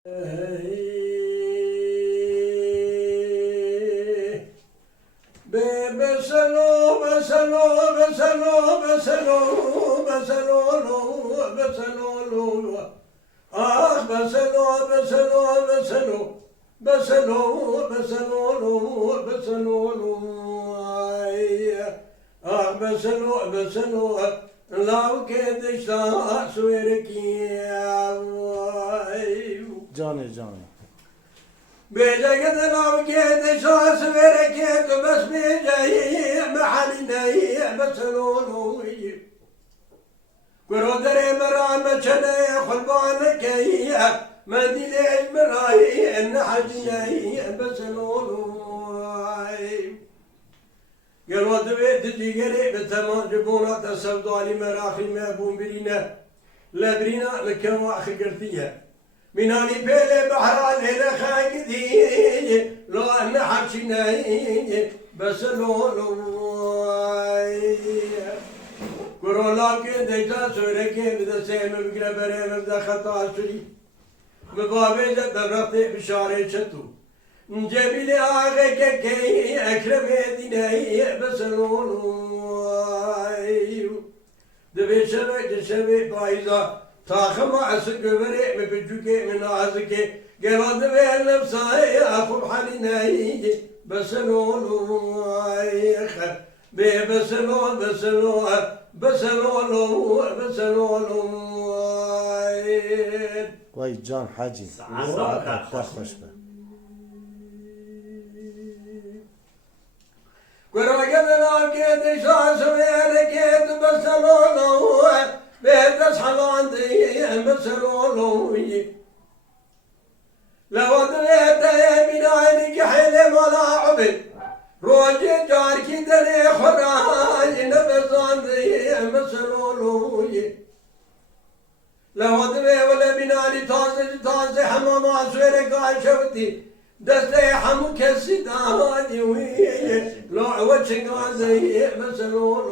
بسلو بسلو بسلو بسلو بسلو بسلو آخ بسلو بسلو بسلو بسلو بسلو بسلو آخ بسلو بسلو لو كنت سويركي جاني بيجا لو كنت سويركي بس بيجا محلي ناي بسلو ورودري مرام شناي خلبان كي مدينة مراي ان حجناي بسلو قالوا دبيت اللي قريب تمام جبونا تسبدوا علي مراخي ما بون برينا لا برينا لكوا اخي قرتيها من علي بيلي بحران هنا خاقدي لو ان حجناي بسلو كورونا كي ديتا سوركي بدا سيم بقرا بريم بدا خطا سوري مبابي جد برفتي بشاري شتو جبلي آغي كي أكرم ديني بسلون دبي شبي بايزا تاخم عسك بري مبجوكي من عزكي قالوا دبي النفساي أخو حاليني بسلون بسلون بسلون وای جان حاجی ساعت خوش به قرقنا كيد شاش ويلك بسلولو بيت صحوان دي بسلولو لو دريت من عينك حلم ولا عبد روج جارك دري خراج نبزان دي بسلولو لو دري ولا بنالي تازي حمام عسويرك عشوتي دستي حمو كسي داني وي لو عوجك غازي مسلول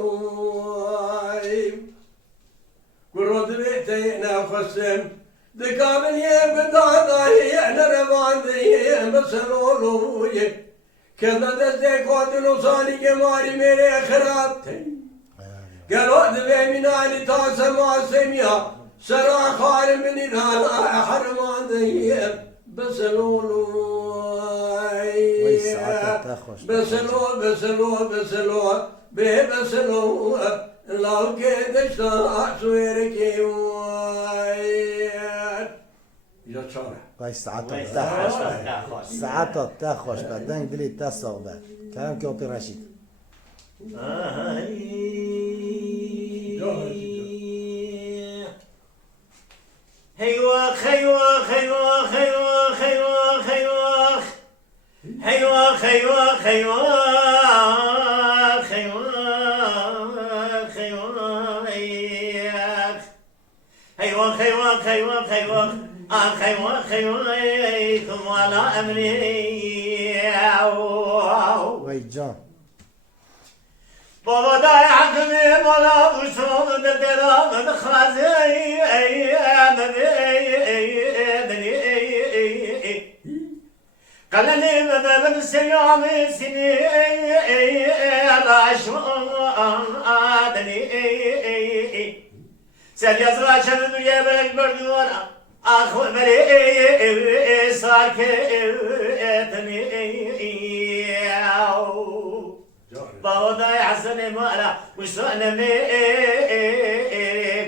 قرود بيتي نفسم دكامل يبداي انا رواندي مسلول كذا دستي قاتل صاني كماري ميري خراب قالوا دبي من علي تاسم واسميا سرا خار من الهنا حرمان دي بسلول بسلو بسلو لو كنت سويركي يا شارع وای ساعت تا خوش به دنگ دلی تا صعبه کلام که اوپی رشید هيواخ هيواخ هيواخ هيواخ هيواخ هيواخ هيواخ هيواخ هيواخ هيواخ هيواخ هيواخ هيواخ آخ هيواخ هيواخ ولا أمري وای جان بابا داي عقلي ولا وصول دلام دخازي قالني من سيوم سني راشدني سال يزرع شنو يبلغ بردوانا اخو مري صار كتني بابا داي حسن مالا وشلون مي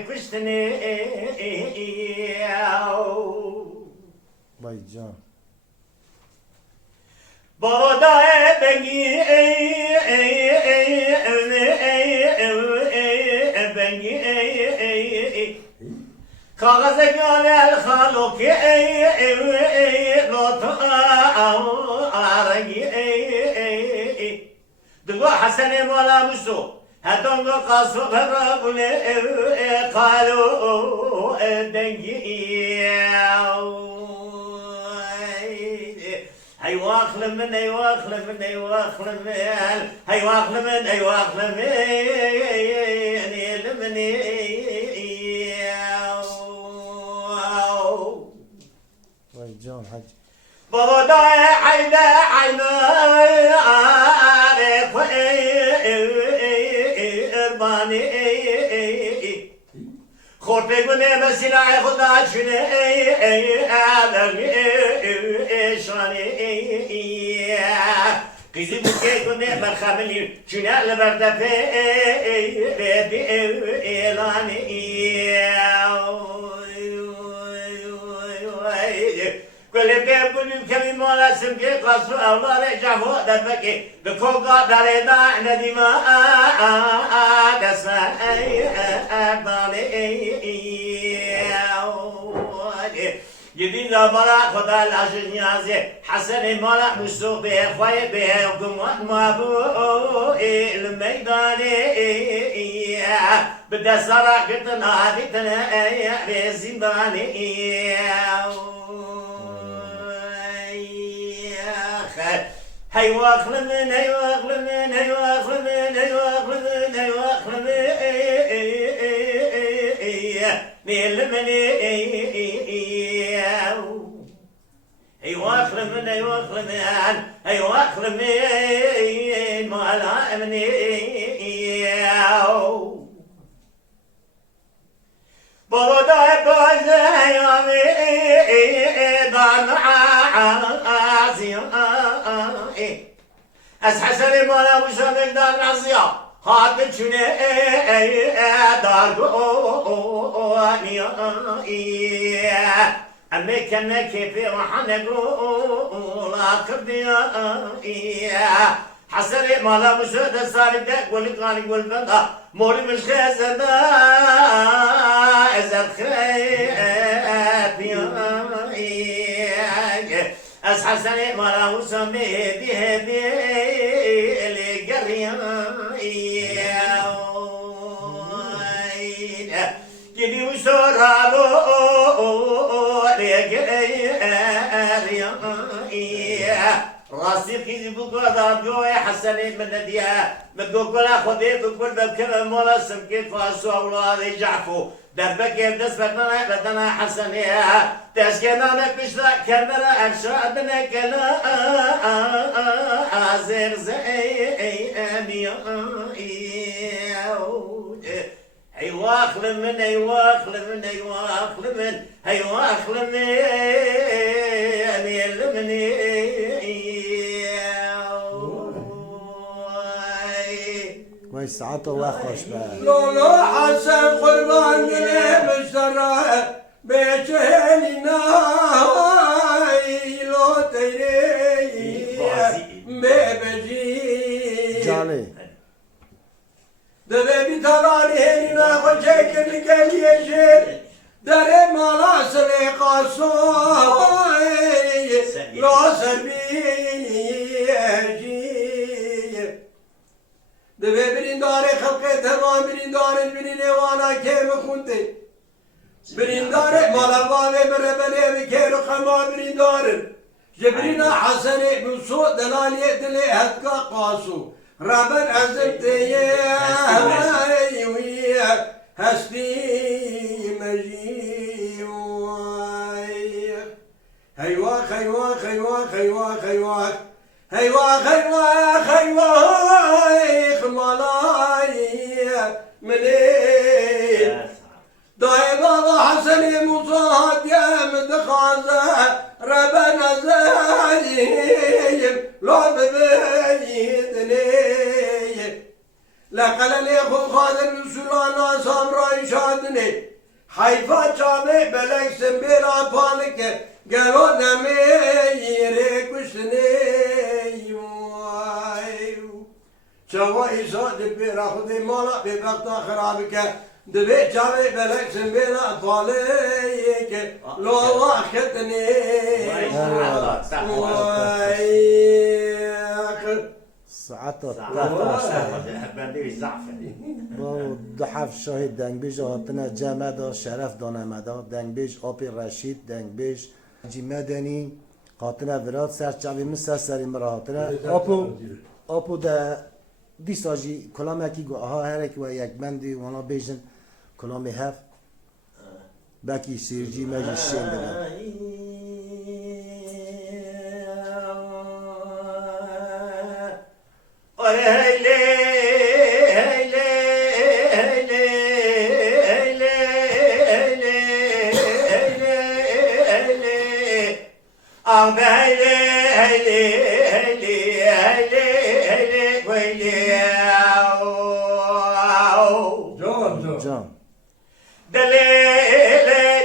كشتني وای جان بابا داي بني کاغذ گل خالو که لطف آرگی دو حسن مولا مشتو هدون قاسو برابونه قالو دنگی هي واخل من هي واخل من هي واخل من هي واخل من هي واخل من وای جان حج بابا دای عینه عینه اربانی خورد بگونه مسیلای خدا چونه شانی قیزی بوکه کنه مرخبلی چونه لبردفه اعلانی كل بيب كل كم مولا سمكي قصو أولاد جافو دبكي بكوكا دارينا نديما دسا جديد برا خدا العشق نيازي حسن مولا مسوق به خوي به قمت مابو الميدان بدأ سرا قتنا هديتنا بزنداني هاي واخل من هاي واخل من هاي واخل من هاي واخل من هاي واخل من نيل من هاي واخل من هاي واخل من هاي واخل من مالا من برداي بازي يامي دان عازي از حسن مالا مشابه دار نزیا هات چونه دار گوانیا امی کنه کیفی وحنگو لا کردیا حسن مالا مشابه ساری ده گولی قانی گول بندا موری مش خزنده ازر خیبیا از حسن مالا مشابه هدی جدي وسرالو راسي في بقدر جوي حسنين من نديا بتقول خذي بقول بكره مولا سمكي فاسو اولاد جعفو دربك دسبنا بدنا حسنيا تسكنا نكشلا كنا ارشادنا كلا ازر زي انيا هي واخل من هي واخل من هي واخل من هي واخل من وای ساعت واخوش به لولا حسن قربان مشترى بيتهلنا لو تيري بيبجي جانه دبي بتراني هنا وجهك لقلي شير در مالا سلقاسو لا سبي دبي برين دار خلق تمام برين دار برين وانا كيف كنت برين دار مالا بابي بربني بكير خما برين دار جبرينا حسن بن سوء دلالي دلي هتكا قاسو ربن عزمتي ويا هستي مجيء هيواخ هيواخ هيواخ هيواخ هيواخ هيواخ هيواخ هيواخ مالاي منين داي بابا حسن مصاد يا مدخازة ربنا زايم لو ببيدني لقل لي خو خادم سلانا سامراي شادني حيفا چامي بلك سنبيلا پانك گرو نمي يري كشني چوا إيسا دبيرا خودي مالا ببقتا خرابك دبي چامي بلك سنبيلا پانك لو واختني ساعت زعفه با دحف شاهد دنگ بیش هاتنا جمع دا شرف دانمدا دنگ بیش آپی رشید دنگ بیش جی مدنی هاتنا وراد سرچاوی مثل سری مرا هاتنا آپو دا دیساجی کلام اکی گو آها هرکی و یک بندی وانا بیشن کلامی هف بکی سیرجی مجی شین دنم Can. Can.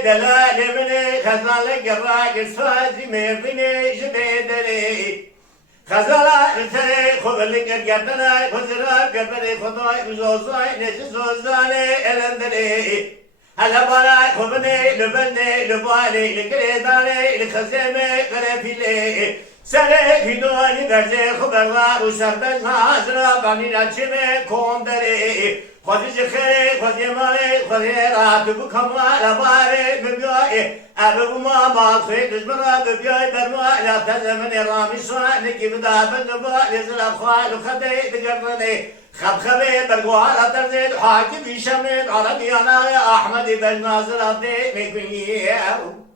دلال من خزال الراجل صازي مردني جبيدري خزال رسالي خبر لك القردنا خزرا قبري خضاي وزوزاي نجي زوزاني الندري هلا بالا خبني لبني لبالي لقريداني لخزيمي قرفيلي سري في دوني برزي خبر وشربت نازرا باني نجمي كوندري خودی خیلی خودی مالی خودی رات بو کمال باری ببیای ابو ما مال خیلی دشمن ببیای برما لا تزمن رامی شان نکی بدابن نبال زلاب خوال خدی دگرنی خب خبی برگوال ترزید حاکم بیشمید عربی انا احمدی بجنازر دی میکنیم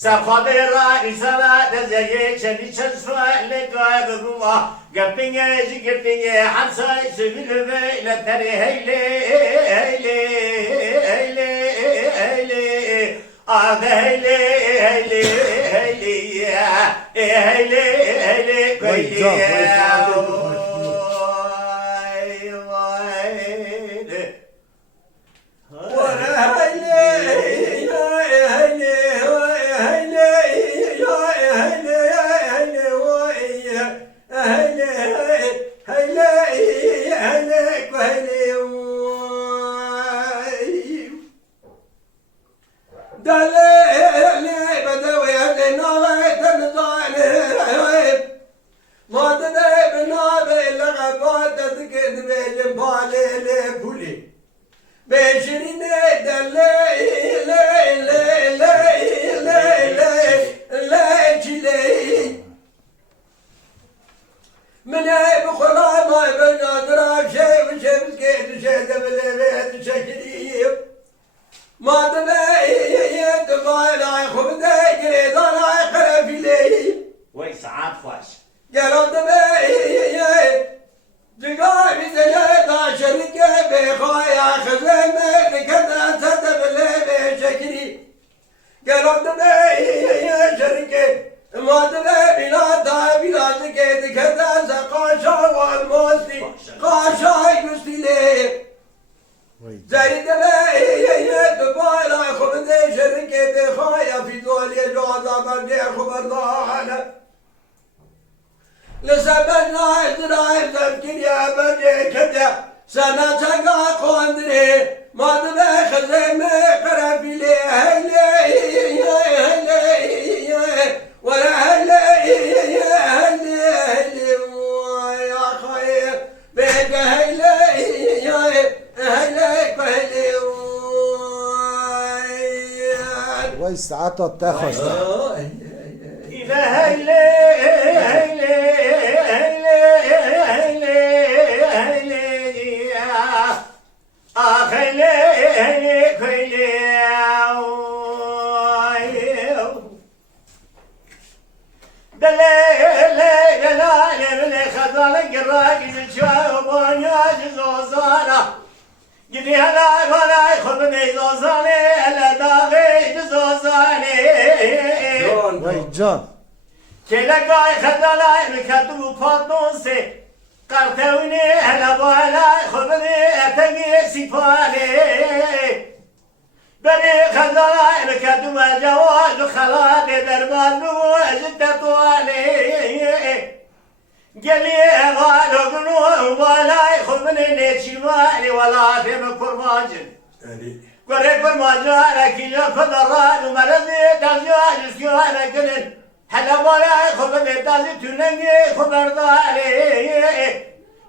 سبخاطر را رسالة تزيي شدي شسفة لقاء بقوة قبتني جي حنساي سبيل بي لتري هيلي هيلي هيلي هيلي هيلي هيلي هيلي هيلي هيلي كويلي وي ساعات فاش قالوا جقاي بزيادة شركة بخايا خزمة كذا سدب اللي شكري قالوا يا شركة ما تبي بلا تكيد كذا سقاشا والموسي قاشا يقصي لي زي دبالا خبز شركة بخايا في دولي جوازا برجع خبردانا لسبنا إسرائيل تذكر يا بني كذا سنة تقع قندري ما تبي خزمة قرفيلي هيلي هيلي ولا هيلي هيلي يا خير بيك هيلي هيلي كهيلي وای ساعتا تخش إذا هيلي وای جان كلاقاي خدالاي مكتوب فاطوسي قرتوني هلا بالاي خذني اتقي سيفاني بني خدالاي مكتوب جواز خلاتي دربان وجد طوالي قالي غالو قنو بالاي خذني نيتشيماني ولا تم كرماجن قريب المجال كي ياخذ الراد ومرضي تزياد سيانا كنن هلا بالاي خذني تازي تنقي خبر داري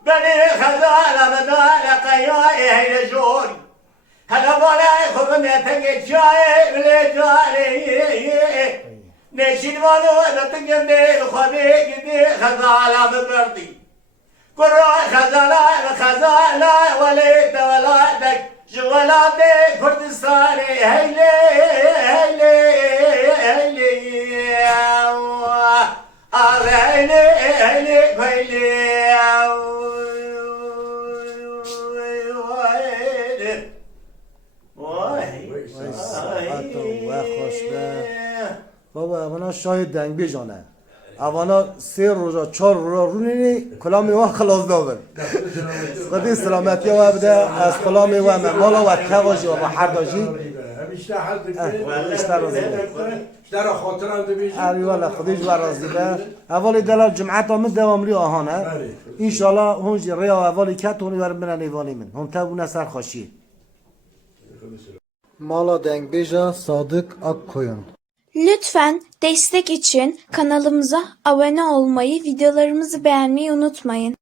بني خزالة بدالة قياي هي جوري هلا بالاي خذني تنقي شاي بلي جاري نشين والو نتقم دي خذي قدي خزالة ببردي قرأ خزالة وليت ولادك جوالاتي كردستاني هيلي هيلي هيلي هيلي هيلي هيلي و خوش به بابا اونا شاهد دنگ بیجانه اوانا 3 روزا 4 روزا رونی کلامی و خلاص دابر خودی سلامتی و بده از کلامی و مالا و کواجی و هر داجی اشتر خاطرم دبیجی اری والا خودیش و راضی به اولی دلال جمعت آمد دواملی آهانه انشالله هونجی ریا اولی کت هونی ور من ایوانی من هم تبونه سر خاشی مالا دنگ بیجا صادق ak koyun. Lütfen destek için kanalımıza abone olmayı, videolarımızı beğenmeyi unutmayın.